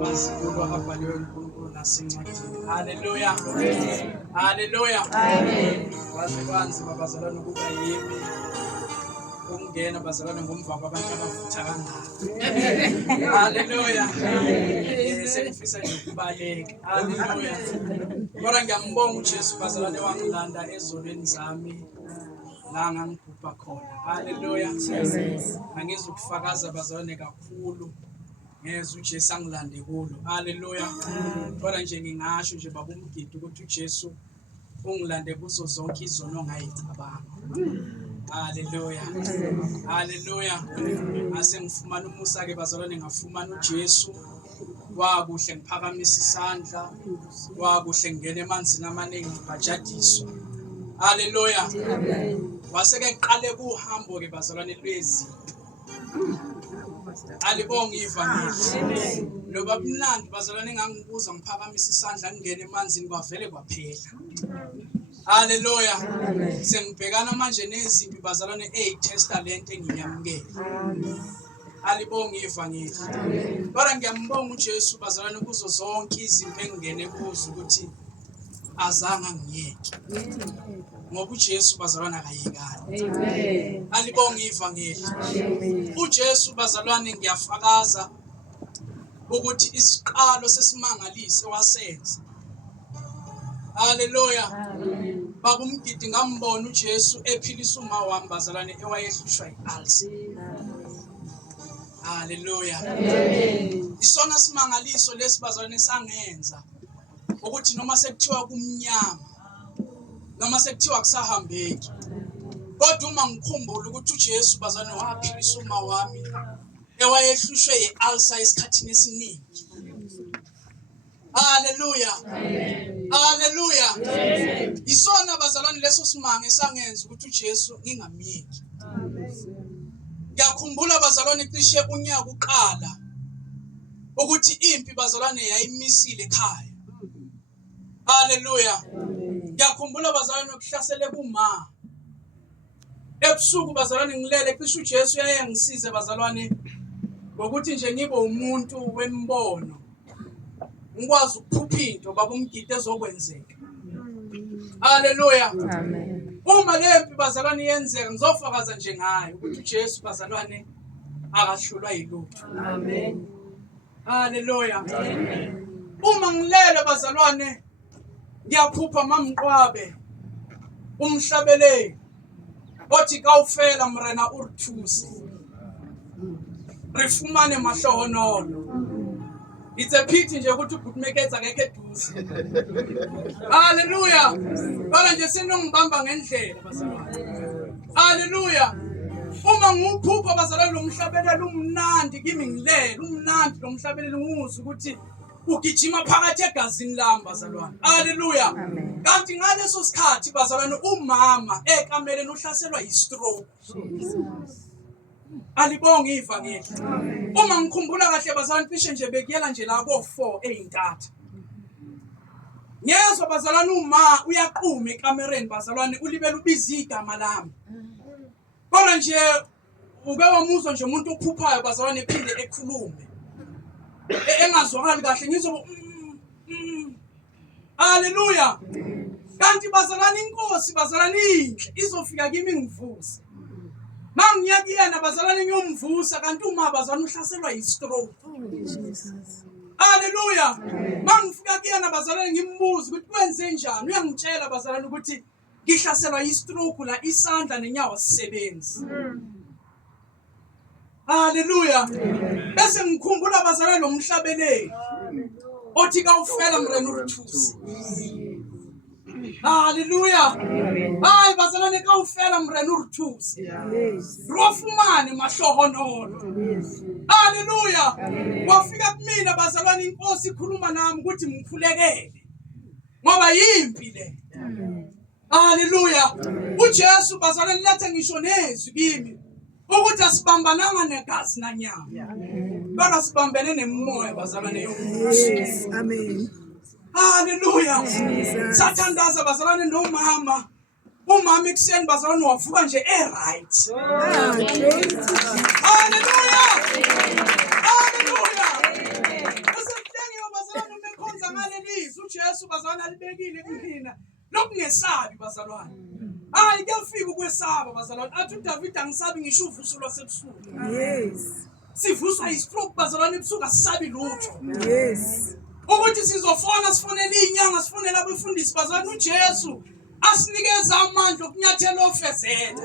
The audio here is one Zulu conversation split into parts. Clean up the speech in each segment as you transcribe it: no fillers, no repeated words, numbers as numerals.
Bazikulo abhaliwe uNkulunkulu nasencwadini. Haleluya. Haleluya. Waze kwanzima bazalwane ukuba yimi ukungena bazalwane ngomva kwabantu abavutha kangaka. Haleluya. Sengifisa nje ukubaleka. Haleluya. Kodwa ngiyambonga uJesu bazalwane wangilanda ezolweni zami la ngangikhupha khona. Haleluya. Angizukufakaza bazalwane kakhulu. Ngezwe uJesu angilande kulo. Haleluya. Kodwa nje ngingasho nje baba uMgidi ukuthi uJesu ungilande kuzo zonke izono ongayicabanga. Haleluya. Haleluya. Ase ngifumana umusa ke bazalwane ngafumana uJesu. Kwakuhle ngiphakamisa isandla. Kwakuhle ngene emanzini amaningi ngibhajadiswa. Haleluya. Waseke qale kuhambo ke bazalwane lwezi. Alibonga ivangeli. Loba mnandi bazalwane ngangibuza ngiphakamisa isandla ngingene emanzini kwavele kwaphela. Haleluya. Sengibhekana manje nezimpi bazalwane ezitestalent enginyamukele. Alibonga ivangeli. Kodwa ngiyambonga uJesu bazalwane kuzo zonke izimpi engingene kuzo ukuthi azange ngiyeke. Ngoba uJesu bazalwane akayekani. Amen. Alibonga ivangeli. uJesu bazalwane ngiyafakaza ukuthi isiqalo sesimangalise wasenza. Haleluya. Baba uMgidi ngambona uJesu ephilisa uma wami bazalwane ewayehlushwa i-ulcer. Haleluya. Isona simangaliso lesi bazalwane sangenza ukuthi noma sekuthiwa kumnyama noma sekuthiwa kusahambeki. Kodwa uma ngikhumbula ukuthi uJesu bazalwane waphilisa uma wami ewayehlushwe i-ulcer esikhathini esiningi. Haleluya. Haleluya. Isona bazalwane leso simange sangenza ukuthi uJesu ngingamyeki. Ngiyakhumbula bazalwane cishe unyaka uqala ukuthi impi bazalwane yayimisile ekhaya. Haleluya. Ngiyakhumbula bazalwane ukuhlasele kuma. Ebusuku bazalwane ngilele cishe uJesu yayengisize bazalwane ngokuthi nje ngibe umuntu wembono. Ngikwazi ukuphupha into baba uMgidi ezokwenzeka. Haleluya. Amen. Uma lempi bazalwane yenzeka ngizofakaza nje ngayo ukuthi uJesu bazalwane akahlulwa yilutho. Amen. Haleluya. Amen. Uma ngilele bazalwane ngiyaphupha mamqwabe umhlabeleli othi kawufela mrena urthusi rifumane mahlohonolo. It's a pity nje ukuthi ubhutimekeza akekho eduze. Haleluya. Kodwa nje sinongibamba ngendlela bazalwane. Haleluya. Uma ngiwuphupha bazalwane lo mhlabeleli umnandi kimi ngilele umnandi lo mhlabeleli ngizwe ukuthi ugijima phakathi egazini lami bazalwane. Haleluya. Kanti ngaleso sikhathi bazalwane umama ekameleni uhlaselwa yi-stroke. Alibonga ivangeli. Uma ngikhumbula kahle bazalwane cishe nje bekuyela nje la ko4 eyintatha. Ngezwe bazalwane uma uyaqhuma ekamereni bazalwane ulibele ubiza igama lami. Kodwa nje uke wamuzwa nje umuntu ophuphayo bazalwane ephinde ekhulume. Engazwakali kahle ngizoba Haleluya. Kanti bazalwane inkosi bazalwane inhle izofika kimi ngivuse. Mangiyakuyena bazalwane ngiyomvusa kanti uma bazalwane uhlaselwa yi-stroke. Haleluya. Mangifika kuyena bazalwane ngimbuza ukuthi kwenze njani uyangitshela bazalwane ukuthi ngihlaselwa yi-stroke la isandla nenyawo sisebenzi. Haleluya. Bese ngikhumbula bazalwane lo mhlabeleli othi kawufela mrena urthusi. Haleluya. Hayi bazalwane kawufela mrena urthusi. Rofumane mahlohonolo. Haleluya. Wafika kumina bazalwane inkosi ikhuluma nami ukuthi ngikhulekele. Ngoba yimpi le. Haleluya. uJesu bazalwane lethe ngisho nezwi kimi ukuthi asibambananga negazi nanyama. Kodwa sibambene nemoya bazalwane yomusa. Amen. Haleluya. Sathandaza bazalwane nomama. Umama ekuseni bazalwane wavuka nje right. Haleluya. Haleluya. lelizwi uJesu bazalwane alibekile kumina lokungesabi bazalwane. Hayi kuyafika ukwesaba bazalwane. Athi uDavid angisabi ngisho uvuso lwasebusuku. Yes. Sivuswa istroke bazalwane ebusuku asisabi lutho. Yes. Ukuthi sizofona sifonela inyanga sifonela abafundisi bazalwane uJesu asinikeza amandla okunyathela ofezela.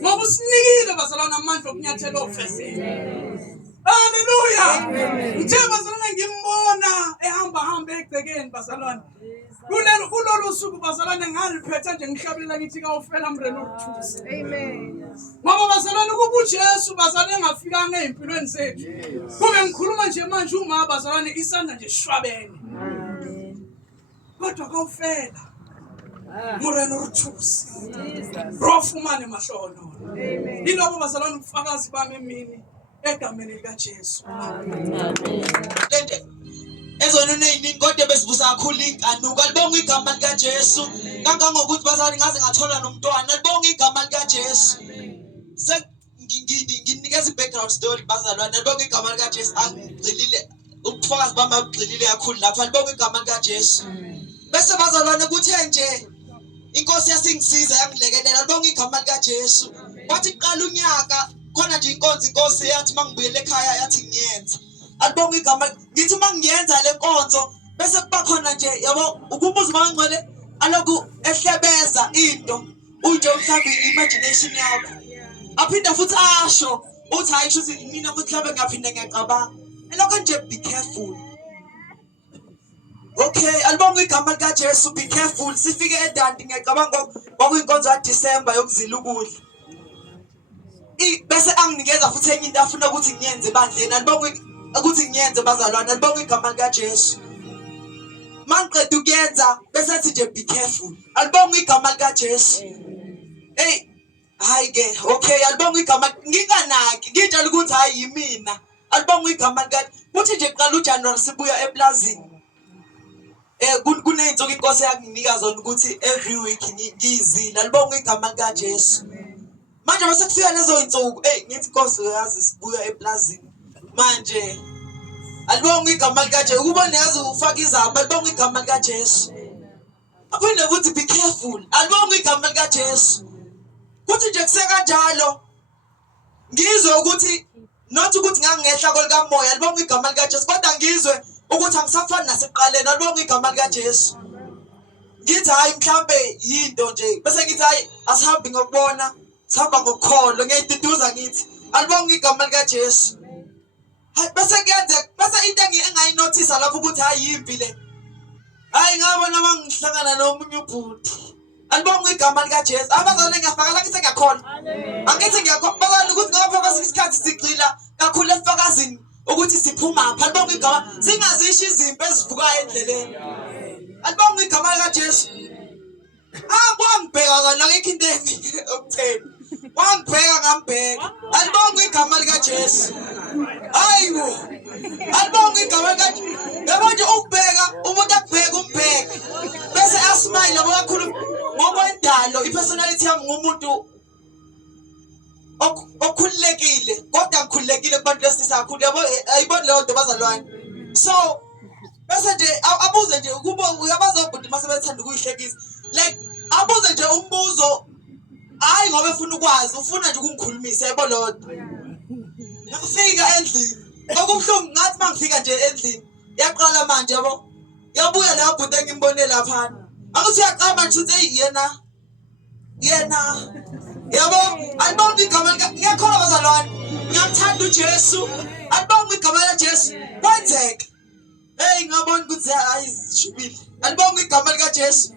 Ngoba usinikile bazalwane amandla okunyathela ofezela. Hallelujah. Ngithe bazalwane ngimbona ehamba egcekeni bazalwane. Kulolu suku bazalwane ngaliphethe nje ngihlabelela ngithi kawufela mreno ukuthusa. Amen. Ngoba bazalwane kuba uJesu bazalwane engafikanga ezimpilweni zethu. Kube ngikhuluma nje manje uma bazalwane isandla nje shwabene. Amen. Kodwa kawufela. Mreno ukuthusa. Rofumane mahlono. Amen. Yilobo bazalwane ubufakazi bami emini egameni likaJesu. Ezonene iningi kodwa besibusa kakhulu inkanuko alibonga igama lika Jesu kangangokuthi bazali ngaze ngathola nomntwana alibonga igama lika Jesu nginikeza i-background story bazalwane alibonga igama lika Jesu angigxilile ubufakazi bami abugxilile kakhulu lapha alibonga igama lika Jesu bese bazalwane kuthe nje inkosi yasingisiza yangilekelela alibonga igama lika Jesu kwathi qala unyaka khona nje inkosi yathi mangibuyele ekhaya yathi ngiyenze alibonga igama ngithi mangiyenza le nkonzo bese kuba khona nje yabo ukumuza mangcwele aloku ehlebeza into uje mhlawumbe imagination yakho aphinda futhi asho uthi hayi kusho ukuthi mina futhi mhlawumbe ngaphinda ngiyacabanga elokho nje be careful. Okay alibonga igama lika Jesu be careful sifike eDanti ngiyacabanga kwakuyinkonzo yaDisemba yokuzila ukudla bese anginikeza futhi enye into afuna ukuthi ngiyenze bandleni alibonga ukuthi ngiyenze bazalwane alibonga igama lika Jesu mangiqeda ukuyenza bese athi nje be careful alibonga igama lika Jesu hey hayi ke okay alibonga igama nginganaki ngitshela ukuthi hayi yimina alibonga igama lika kuthi nje qala uJanuary sibuya eplazini kuneyinsuku inkosi yakunginika zona ukuthi every week ngizila alibonga igama lika Jesu manje bese kufika lezo insuku ngithi inkosi uyazi sibuya eplazini manje alibonga igama lika Jesu ukubona yazi ufaka izaba alibonga igama lika Jesu aphinde futhi be careful alibonga igama lika Jesu kuthi nje kusekanjalo ngizwe ukuthi not ukuthi ngangehla kolikamoya alibonga igama lika Jesu kodwa ngizwe ukuthi angisafani nasekuqaleni alibonga igama lika Jesu ngithi hayi mhlambe yinto nje bese ngithi hayi asihambi ngokubona sihamba ngokukholwa ngiyayituduza ngithi alibonga igama lika Jesu hayi bese kuyenzeka bese into engayinotice lapho ukuthi hayi yimpi le hayi ngabona mangihlangana nomunye ubhuti alibonga igama lika Jesu abazalwane ngiyafaka la ngithi ngiyakholwa angithi ngiyakholwa ukuthi ngoba phakathi isikhathi sigcila kakhulu efakazini ukuthi siphuma pha alibonga igama singazisho izimpi ezivukayo endleleni alibonga igama lika Jesu kwangibheka la ngikho into okutheni wangibheka ngambheka alibonga igama lika Jesu hayibo alibonga igama lika yabo nje ukubheka umuntu akubheka umbheke bese asmile ngoba kakhulu ngokwendalo ipersonality yami ngumuntu okhululekile kodwa ngikhululekile kubantu lesisa kakhulu yabo ayiboni leyo nto bazalwane so bese nje abuze nje ukuba uyabaza ubhuti mase bethanda ukuyihlekisa like abuze nje umbuzo hayi ngoba efuna ukwazi ufuna nje ukungikhulumisa yabo lodwa ngafika endlini okubhlungu ngathi mangifika nje endlini yaqala manje yabo yabuya leyo bhuti engimbone lapha akuthi uyaqama nje uthi yena yabo alibonga igama lika ngiyakholwa bazalwane ngiyamthanda uJesu alibonga igama lika Jesu kwenzeke ngabona ukuthi ayizishubile alibonga igama lika Jesu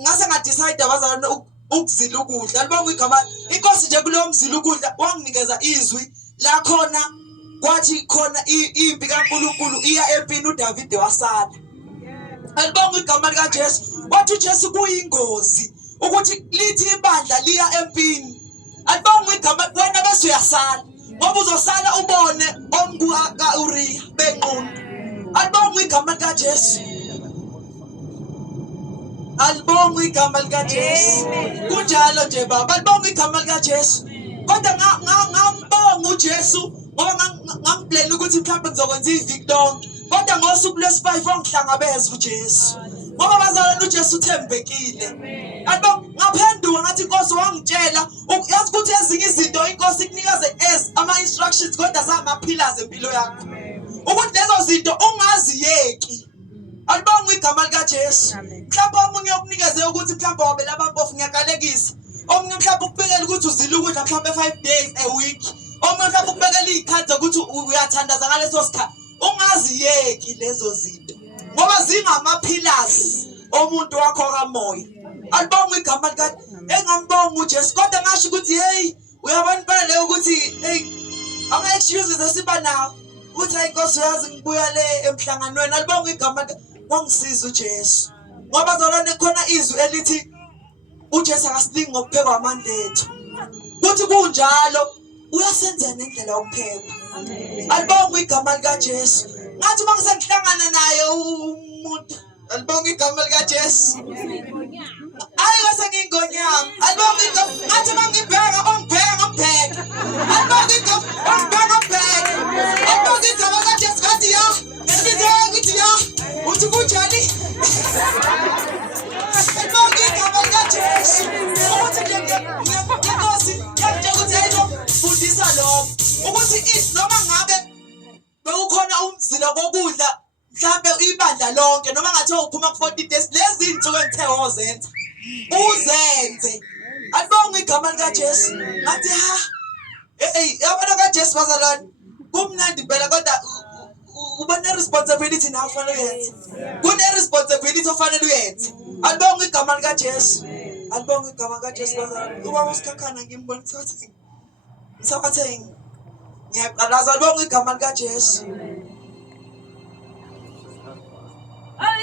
ngase ngadecide abazalwane ukuzila ukudla alibonga igama inkosi nje kulowo mzila ukudla wanginikeza izwi la khona kwathi khona impi kaNkulunkulu iya empini uDavid wasala alibonga igama lika Jesu wathi uJesu kuyingozi ukuthi lithi ibandla liya empini alibonga igama wena bese uyasala ngoba uzosala ubone omka Uriya benqunu alibonga igama lika Jesu alibonga igama lika Jesu kunjalo nje baba alibonga igama lika Jesu kodwa ngambonga uJesu ngoba ngangiplan ukuthi mhlawumbe ngizokwenza iviki lonke kodwa ngosuku lwesi-5 ongihlangabeza uJesu ngoba bazalwane uJesu uthembekile. Kanti ngaphenduka ngathi inkosi wangitshela yazi ukuthi ezinye izinto inkosi ikunikeze ama-instructions kodwa zangama-pillars empilo yakho ukuthi lezo zinto ungaziyeki. Alibonga igama likaJesu. Mhlawumbe omunye ukunikeze ukuthi mhlawumbe wabela abampofu ngiyakalekisa. Omunye mhlawumbe ukubekela ukuthi uzile ukudla mhlawumbe 5 days a week. Omunye mhlawumbe ukubekela iy'khathi zokuthi uyathandaza ngaleso sikhathi. Ungaziyeki lezo zinto ngoba zingama-pillars omuntu wakho kamoya. Alibonga igama lika engambonga uJesu kodwa ngasho ukuthi hey uyabona impela leyo ukuthi hey ama-excuses esiba nawo ukuthi hayi Nkosi uyazi ngibuya le emhlanganweni. Alibonga igama lika wangisiza uJesu ngoba zalwane khona izwi elithi uJesu akasilingi ngokuphekwa amandla ethu. Kuthi kunjalo uyasenzela ngendlela yokuphepha. Alibonga igama likaJesu. Ngathi uma ngisengihlangana naye umuntu alibonga igama likaJesu. Hayi kwase ngingonyama. Alibonga igama ngathi uma ngibheka ongibheka ngibheka. Alibonga igama ongibheka ngibheka. Alibonga igama likaJesu ngathi ya ngibize ngithi ya uthi kunjani. Alibonga igama likaJesu. Ukuthi ngenkosi yakutshela ukuthi ayizofundisa lokho ukuthi noma ngabe bewukhona umzila kokudla mhlambe ibandla lonke noma ngathi uphuma ku-40 days lezi iy'nsuku engithe wozenza uzenze. Alibonga igama likaJesu ngathi yabona kaJesu bazalwane kumnandi impela kodwa uba ne-responsibility nawe ufanele uyenze. Kune-responsibility ofanele uyenze. Alibonga igama likaJesu. Alibonga igama likaJesu bazalwane. Ubaba uSikhakhana ngimbona ngisawathenga ngiyaqalaza. Alibonga igama likaJesu.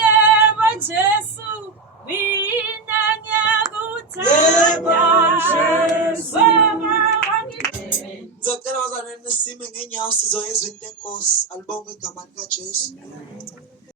Yebo Jesu, mina ngiyakuthanda. Ngizocela bazalwane sime ngenyawo sizoyezwa into enkosi. Alibonga igama likaJesu.